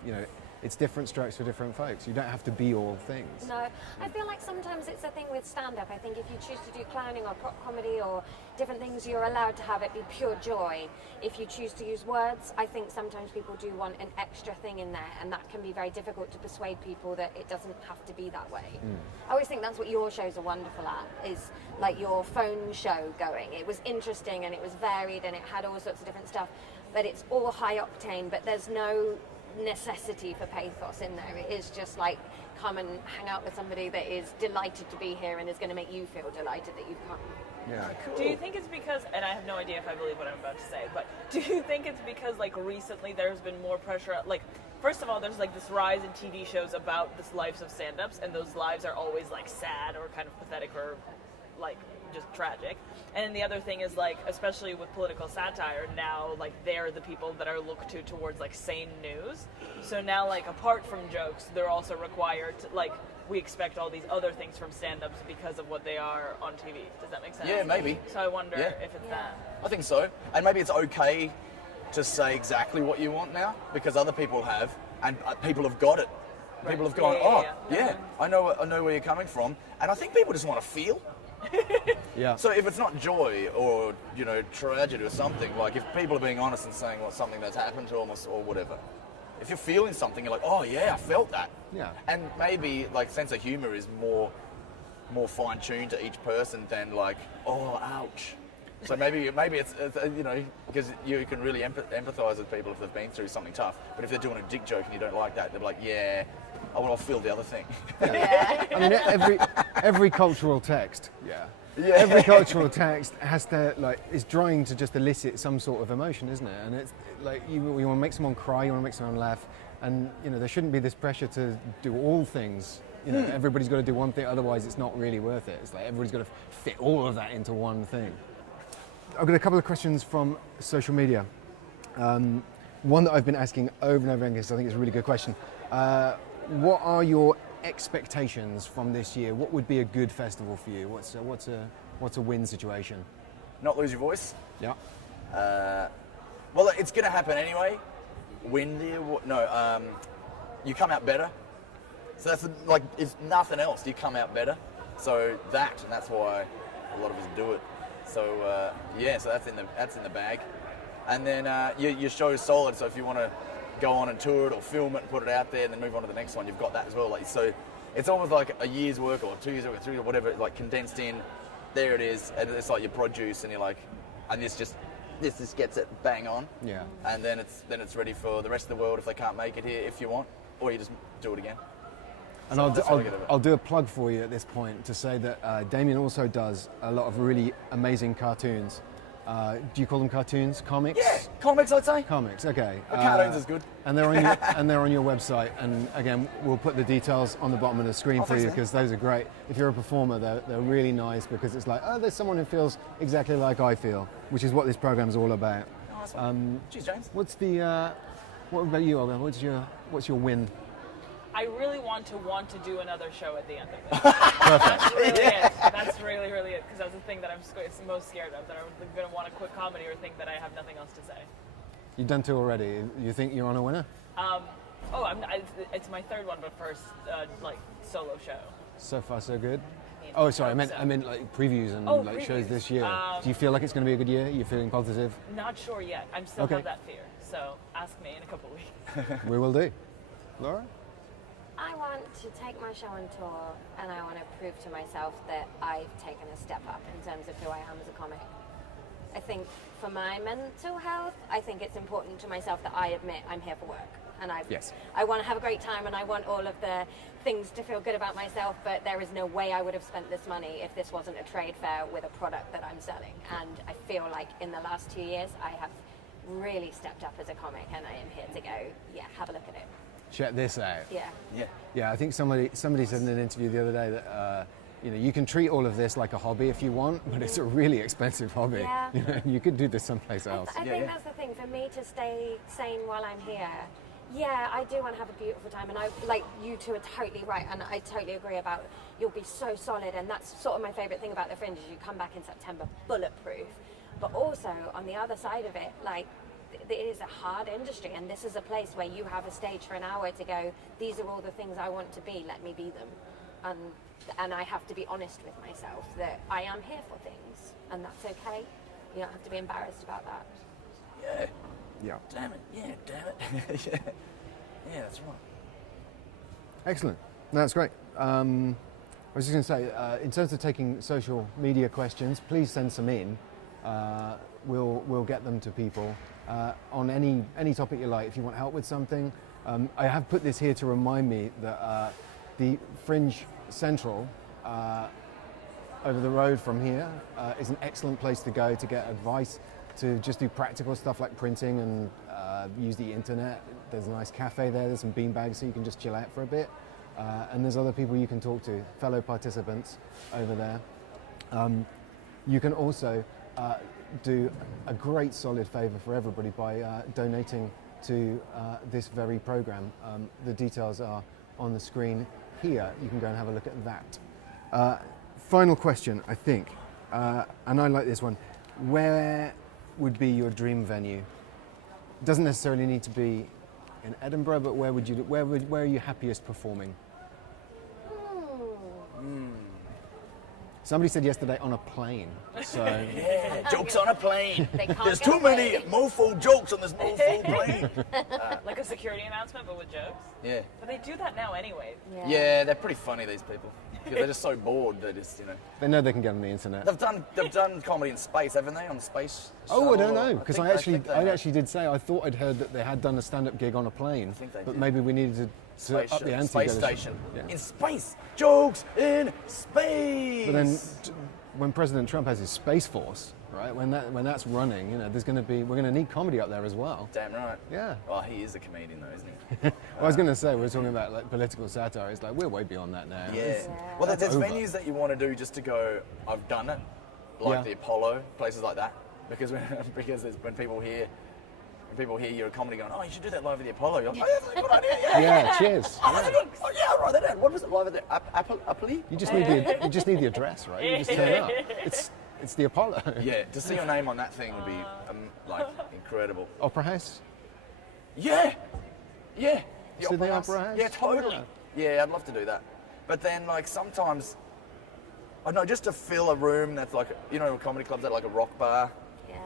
Yeah. It's different strokes for different folks. You don't have to be all things. No, I feel like sometimes it's a thing with stand-up. I think if you choose to do clowning or prop comedy or different things, you're allowed to have it be pure joy. If you choose to use words, I think sometimes people do want an extra thing in there, and that can be very difficult to persuade people that it doesn't have to be that way. I always think that's what your shows are wonderful at, is your phone show going. It was interesting and it was varied and it had all sorts of different stuff, but it's all high octane, but there's no necessity for pathos in there. It is just come and hang out with somebody that is delighted to be here and is going to make you feel delighted that you've come. Yeah. Do you think it's because, and I have no idea if I believe what I'm about to say, but do you think it's because like recently there's been more pressure, like first of all there's like this rise in TV shows about this lives of stand-ups, and those lives are always like sad or kind of pathetic or like just tragic. And then the other thing is like, especially with political satire, now like they're the people that are looked to towards like sane news. So now like apart from jokes, they're also required to like, we expect all these other things from stand-ups because of what they are on TV. Does that make sense? Yeah, maybe. So I wonder Yeah. if it's that. I think so. And maybe it's okay to say exactly what you want now because other people have, and people have got it. Right. People have gone, Yeah. I know where you're coming from. And I think people just want to feel. Yeah. So if it's not joy or, you know, tragedy or something, like if people are being honest and saying, well, something that's happened to them or whatever, if you're feeling something, you're like, oh yeah, I felt that. Yeah. And maybe like sense of humor is more fine-tuned to each person than like, oh, ouch. So maybe it's you know, because you can really empathize with people if they've been through something tough. But if they're doing a dick joke and you don't like that, they're like, yeah, I'll feel the other thing. Yeah. I mean, every cultural text, every cultural text has to is trying to just elicit some sort of emotion, isn't it? And it's like you want to make someone cry, you want to make someone laugh, and you know there shouldn't be this pressure to do all things. You know, everybody's got to do one thing, otherwise it's not really worth it. It's like everybody's got to fit all of that into one thing. I've got a couple of questions from social media. One that I've been asking over and over again because I think it's a really good question. What are your expectations from this year? What would be a good festival for you? What's a win situation? Not lose your voice. Yeah. Well, it's going to happen anyway. Windy? No. You come out better. So that's like, if nothing else, you come out better. So that's why a lot of us do it. So so that's in the bag. And then your show's solid. So if you want to go on and tour it or film it and put it out there and then move on to the next one, you've got that as well. Like, so it's almost like a year's work or 2 years work or 3 or whatever, like condensed in. There it is, and it's like your produce, and you're like, and this just gets it bang on. Yeah. And then it's ready for the rest of the world if they can't make it here if you want, or you just do it again. And So that's how I get over it. I'll do a plug for you at this point to say that Damian also does a lot of really amazing cartoons. Do you call them cartoons? Comics? Yeah, comics, I'd say. Comics, okay. But cartoons is good. And they're on your website. And again, we'll put the details on the bottom of the screen for you because those are great. If you're a performer, they're really nice because it's like, oh, there's someone who feels exactly like I feel, which is what this program's all about. Oh, that's fine. Cheers, James. What about you, Olga? What's your win? I really want to do another show at the end of it. That's really it. That's really, really it. Because that's the thing that I'm most scared of, that I'm going to want to quit comedy or think that I have nothing else to say. You've done two already. You think you're on a winner? It's my third one, but first, solo show. So far, so good. I mean, Oh, sorry. I so. meant like previews and shows Previews. this year. Do you feel like it's going to be a good year? You're feeling positive? Not sure yet. I'm still Okay. have that fear. So ask me in a couple of weeks. We will do. Laura? I want to take my show on tour, and I want to prove to myself that I've taken a step up in terms of who I am as a comic. I think for my mental health, I think it's important to myself that I admit I'm here for work. And I want to have a great time, and I want all of the things to feel good about myself, but there is no way I would have spent this money if this wasn't a trade fair with a product that I'm selling. And I feel like in the last 2 years, I have really stepped up as a comic, and I am here to go, have a look at it. Check this out. Yeah. Yeah, I think somebody said in an interview the other day that you can treat all of this like a hobby if you want, but it's a really expensive hobby. Yeah. You could do this someplace else. I think that's the thing for me, to stay sane while I'm here. Yeah, I do want to have a beautiful time, and you two are totally right, and I totally agree about you'll be so solid, and that's sort of my favourite thing about the Fringe is you come back in September bulletproof, but also on the other side of it, it is a hard industry, and this is a place where you have a stage for an hour to go, these are all the things I want to be, let me be them. And I have to be honest with myself that I am here for things, and that's okay. You don't have to be embarrassed about that. Yeah. Yeah. Damn it. Yeah, damn it. Yeah, that's right. Excellent. No, that's great. I was just going to say, in terms of taking social media questions, please send some in. We'll get them to people on any topic you like. If you want help with something, I have put this here to remind me that The Fringe Central, over the road from here, is an excellent place to go to get advice, to just do practical stuff like printing and use the internet. There's a nice cafe there, there's some beanbags so you can just chill out for a bit. And there's other people you can talk to, fellow participants over there. You can also do a great solid favour for everybody by donating to this very programme. The details are on the screen here. You can go and have a look at that. Final question, I think, and I like this one. Where would be your dream venue? Doesn't necessarily need to be in Edinburgh, but where are you happiest performing? Somebody said yesterday on a plane. So Yeah, jokes on a plane. They can't There's get too many away. mofo jokes on this mofo plane. Like a security announcement, but with jokes. Yeah. But they do that now anyway. Yeah, they're pretty funny, these people. Because they're just so bored, they just, they know they can get on the internet. They've done comedy in space, haven't they? On space. Oh, I don't shuttle? know, because think- I think they actually have. did say I thought I'd heard that they had done a stand-up gig on a plane, think they but did. maybe we needed to up the ante. Space go to- station. Yeah. In space. Jokes in space. But then, when President Trump has his Space Force, right? When that's running, we're going to need comedy up there as well. Damn right. Yeah. Oh, he is a comedian though, isn't he? Well, I was going to say, we were talking about like political satire. It's like we're way beyond that now. Yeah. Well, there's over. venues that you want to do just to go, I've done it, like Yeah. the Apollo, places like that, because when people hear you're a comedy going, oh, you should do that live at the Apollo. You're like, oh, yeah, that's a good idea. Yeah. Yeah, cheers. Oh, that's a good. Oh, yeah, I'll write that down. What was it live at the Apollo? You just need the address, right? You just turn up. It's the Apollo. Yeah. To see your name on that thing would be like incredible. Opera House. Yeah. Yeah. The Sydney House. Opera House? Yeah, totally. Yeah, I'd love to do that. But then, like, sometimes, I don't know, just to fill a room that's like, comedy clubs that are like a rock bar, Yeah.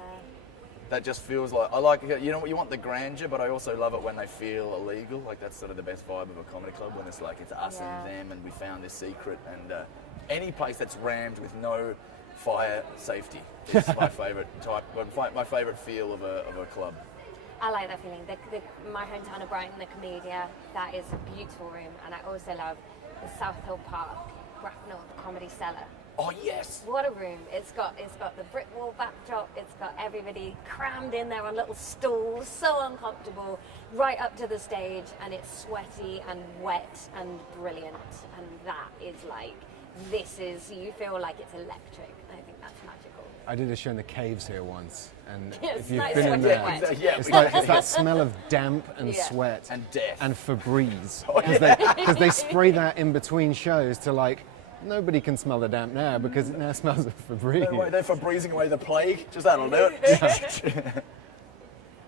that just feels like, I like, you want the grandeur, but I also love it when they feel illegal. Like, that's sort of the best vibe of a comedy club, when it's like, it's us Yeah. and them, and we found this secret. And any place that's rammed with no fire safety is my favourite type, my favourite feel of a club. I like that feeling. My hometown of Brighton, the Comedia, that is a beautiful room. And I also love the South Hill Park, Bracknell, the Comedy Cellar. Oh, yes! What a room. It's got the brick wall backdrop, it's got everybody crammed in there on little stools, so uncomfortable, right up to the stage, and it's sweaty and wet and brilliant. And that is like, you feel like it's electric. I think that's magical. I did a show in the caves here once, and Yes, if you've nice been in sweaty there, wet. Yeah, it's that smell of damp and Yeah. sweat And death. and Febreze, because they spray that in between shows to like nobody can smell the damp now because it now smells of Febreze. No way, they're for breezing away the plague. Just that'll do it.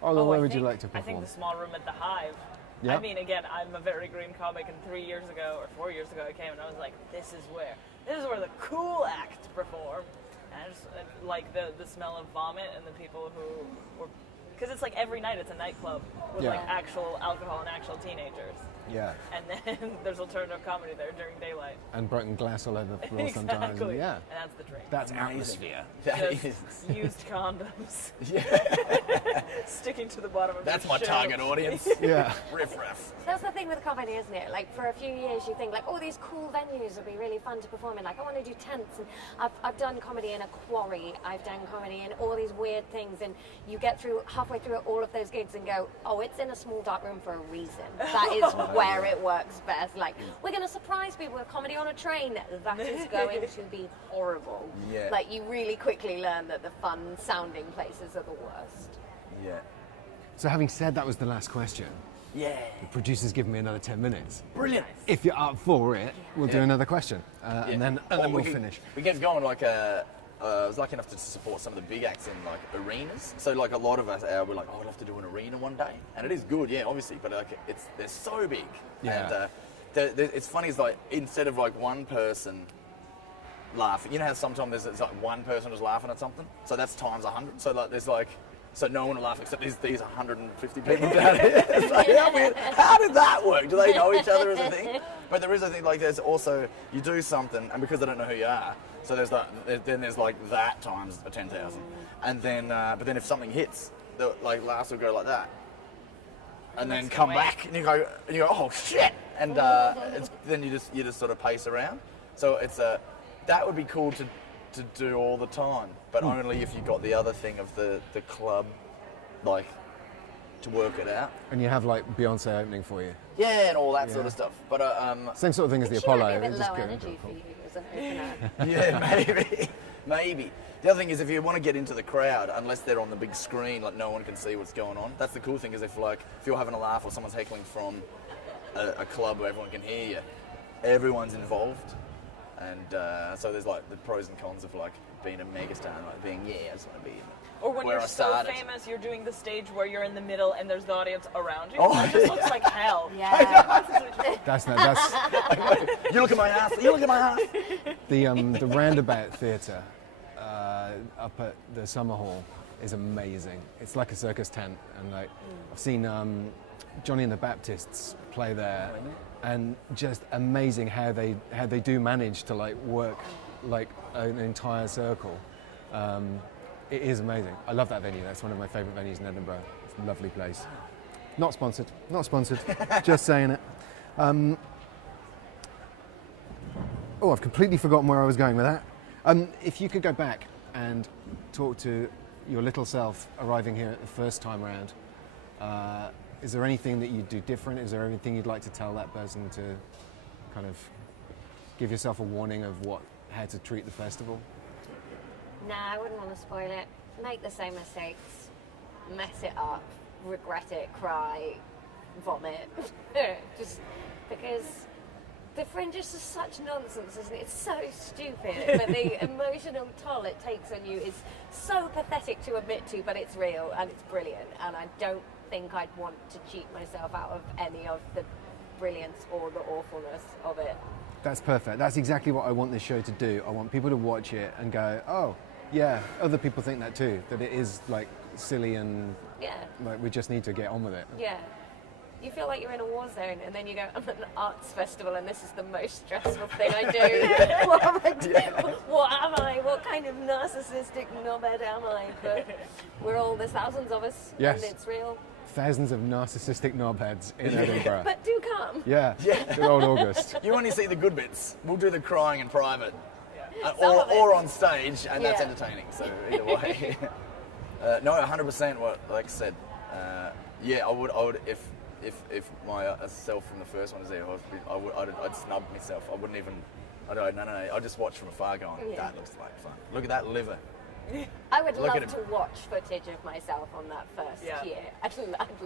Olga, where I would you think- like to I think perform? the small room at the Hive. Yeah. I mean, again, I'm a very green comic, and 3 years ago or 4 years ago, I came and I was like, this is where the cool act perform. And I just like the smell of vomit and the people who were, because it's like every night it's a nightclub with Yeah. like actual alcohol and actual teenagers. Yeah, And then there's alternative comedy there during daylight. and broken glass all over the floor sometimes. Exactly. Yeah, And that's the drink. that's Amazing. atmosphere. That Just is. used condoms Yeah. sticking to the bottom of That's your my shoe. target audience. Yeah. Riff raff. That's the thing with comedy, isn't it? Like, for a few years you think, like, oh, these cool venues would be really fun to perform in. Like, I want to do tents. And I've done comedy in a quarry. I've done comedy in all these weird things. And you get halfway through all of those gigs and go, oh, it's in a small dark room for a reason. That is where it works best. Like, we're going to surprise people with comedy on a train. That is going to be horrible. Yeah. Like, you really quickly learn that the fun sounding places are the worst. Yeah. So having said that was the last question, Yeah. the producers give me another 10 minutes. Brilliant. If you're up for it, we'll do Yeah. another question, and then we'll finish. We get going like I was lucky enough to support some of the big acts in like arenas. So like a lot of us we're like, oh, I'd love to do an arena one day, and it is good, yeah, obviously, but like they're so big. Yeah. And it's funny, is like instead of like one person laughing, you know how sometimes it's like one person just laughing at something, so that's times 100. So like there's like. So no one will laugh except these 150 people down here. It's like, how weird. How did that work? Do they know each other as a thing? But there is a thing, like there's also, you do something, and because they don't know who you are, so there's like that times 10,000. And then, but then if something hits, the like laughs will go like that. and then That's come the way. back, and you go, oh shit, and then you just sort of pace around. So it's that would be cool to do all the time, but only if you got the other thing of the club, like, to work it out. And you have like Beyonce opening for you. Yeah, and all that sort Yeah. of stuff. But Same sort of thing as the She might Apollo. be a bit just low go- energy for you as an opener. yeah, maybe. The other thing is if you want to get into the crowd, unless they're on the big screen, like no one can see what's going on. That's the cool thing is if you're having a laugh or someone's heckling from a club where everyone can hear you, everyone's involved. And so there's like the pros and cons of like being a megastar and like being, I just want to be Or when where you're I so started. famous, you're doing the stage where you're in the middle and there's the audience around you. Oh, It just looks like hell. Yeah. That's You look at my ass, you look at my ass. the Roundabout Theatre up at the Summer Hall is amazing. It's like a circus tent, and like I've seen Johnny and the Baptists play there, and just amazing how they do manage to like work like an entire circle. It is amazing. I love that venue. That's one of my favourite venues in Edinburgh. It's a lovely place. Not sponsored. Just saying it. I've completely forgotten where I was going with that. If you could go back and talk to your little self arriving here at the first time round, is there anything that you'd do different? Is there anything you'd like to tell that person to kind of give yourself a warning of how to treat the festival? Nah, I wouldn't want to spoil it. Make the same mistakes, mess it up, regret it, cry, vomit. Just because the Fringe is just such nonsense, isn't it? It's so stupid, but the emotional toll it takes on you is so pathetic to admit to, but it's real and it's brilliant. And I don't think I'd want to cheat myself out of any of the brilliance or the awfulness of it. That's perfect. That's exactly what I want this show to do. I want people to watch it and go, oh, yeah, other people think that too, that it is like silly and like we just need to get on with it. Yeah. You feel like you're in a war zone, and then you go, I'm at an arts festival, and this is the most stressful thing I do. What am I doing? What am I? What kind of narcissistic knobhead am I? But there's thousands of us, Yes. and it's real. Thousands of narcissistic knobheads in Edinburgh. But do come. Yeah, good old August. You only see the good bits. We'll do the crying in private. Some of it. Or on stage, and that's Yeah. entertaining, so either way. No, 100% what Lex said. I would if my self from the first one was there, I'd snub myself. I wouldn't even, no, I'd just watch from afar going, that looks like fun. Look at that liver. I would Look love at to watch footage of myself on that first year. I'd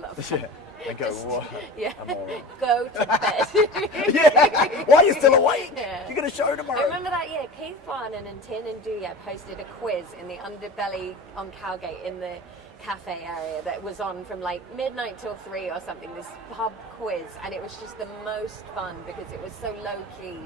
love to. Yeah. And go, what? I'm all right. Go to bed. Yeah, why are you still awake? Yeah. You got a show tomorrow. I remember that year, Keith Barnon and Tin and Duyeb hosted a quiz in the underbelly on Cowgate in the cafe area that was on from like midnight till 3 or something, this pub quiz, and it was just the most fun because it was so low-key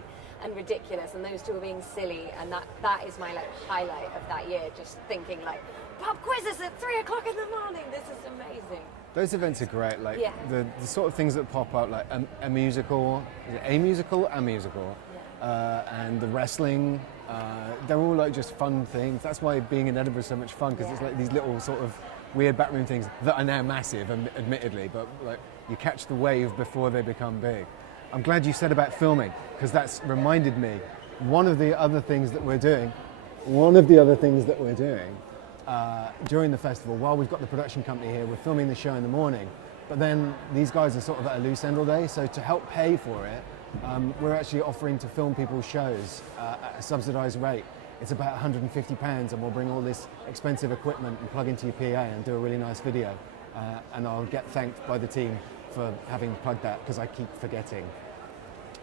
and ridiculous, and those two were being silly, and that is my like highlight of that year, just thinking like, pub quizzes at 3 o'clock in the morning, this is amazing. Those events are great, like Yeah. the sort of things that pop up, like a musical, and the wrestling, they're all like just fun things. That's why being in Edinburgh is so much fun, because it's like these little sort of weird backroom things that are now massive, admittedly, but like you catch the wave before they become big. I'm glad you said about filming, because that's reminded me, one of the other things that we're doing during the festival, while we've got the production company here, we're filming the show in the morning, but then these guys are sort of at a loose end all day, so to help pay for it, we're actually offering to film people's shows at a subsidised rate. It's about £150, and we'll bring all this expensive equipment and plug into your PA and do a really nice video, and I'll get thanked by the team for having plugged that, because I keep forgetting.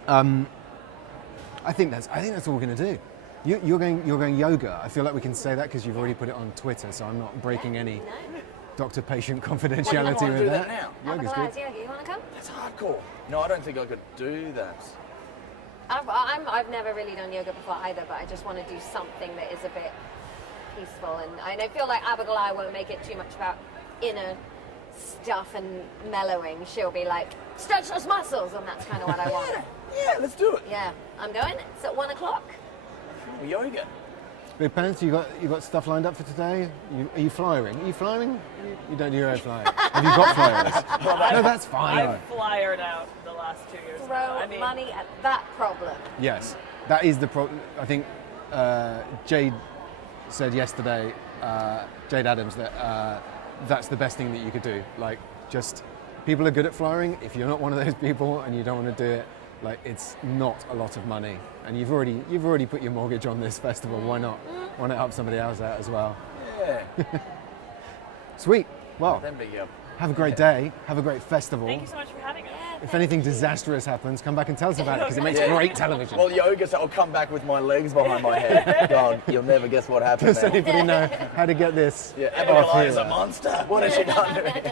I think that's all we're going to do. You're going yoga. I feel like we can say that because you've already put it on Twitter, so I'm not breaking any doctor-patient confidentiality wanna with do that. that now? Yoga's Yoga, good. you want to come? That's hardcore. No, I don't think I could do that. I've never really done yoga before either, but I just want to do something that is a bit peaceful, and I feel like Abigail won't make it too much about inner stuff and mellowing. She'll be like, stretch those muscles, and that's kind of what I want. Yeah, let's do it. Yeah, I'm going. It's at 1 o'clock. Yoga. Big Pants, you got stuff lined up for today? Are you flyering? Are you flying? You don't do your own flying. Have you got flyers? No, that's fine. I've flyered out the last 2 years. Throw now. I mean, money at that problem. Yes, that is the problem. I think Jade said yesterday, Jade Adams, that that's the best thing that you could do. Like, just people are good at flyering. If you're not one of those people and you don't want to do it, like, it's not a lot of money, and you've already put your mortgage on this festival. Why not? Why not help somebody else out as well? Yeah. Sweet. Well, Then big up. have a great day. Have a great festival. thank you so much for having us. If anything disastrous happens, come back and tell us about it because it makes Yeah. great television. Well, Yoga said I'll come back with my legs behind my head. God, you'll never guess what happened. Does anybody know how to get this Yeah, off Abigail is here? a monster. What has she done to me?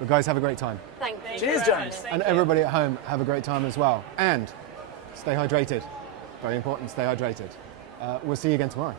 Well, guys, have a great time. Thank you. Cheers, very much. James. Thank And you. everybody at home, have a great time as well. And stay hydrated. Very important, stay hydrated. We'll see you again tomorrow.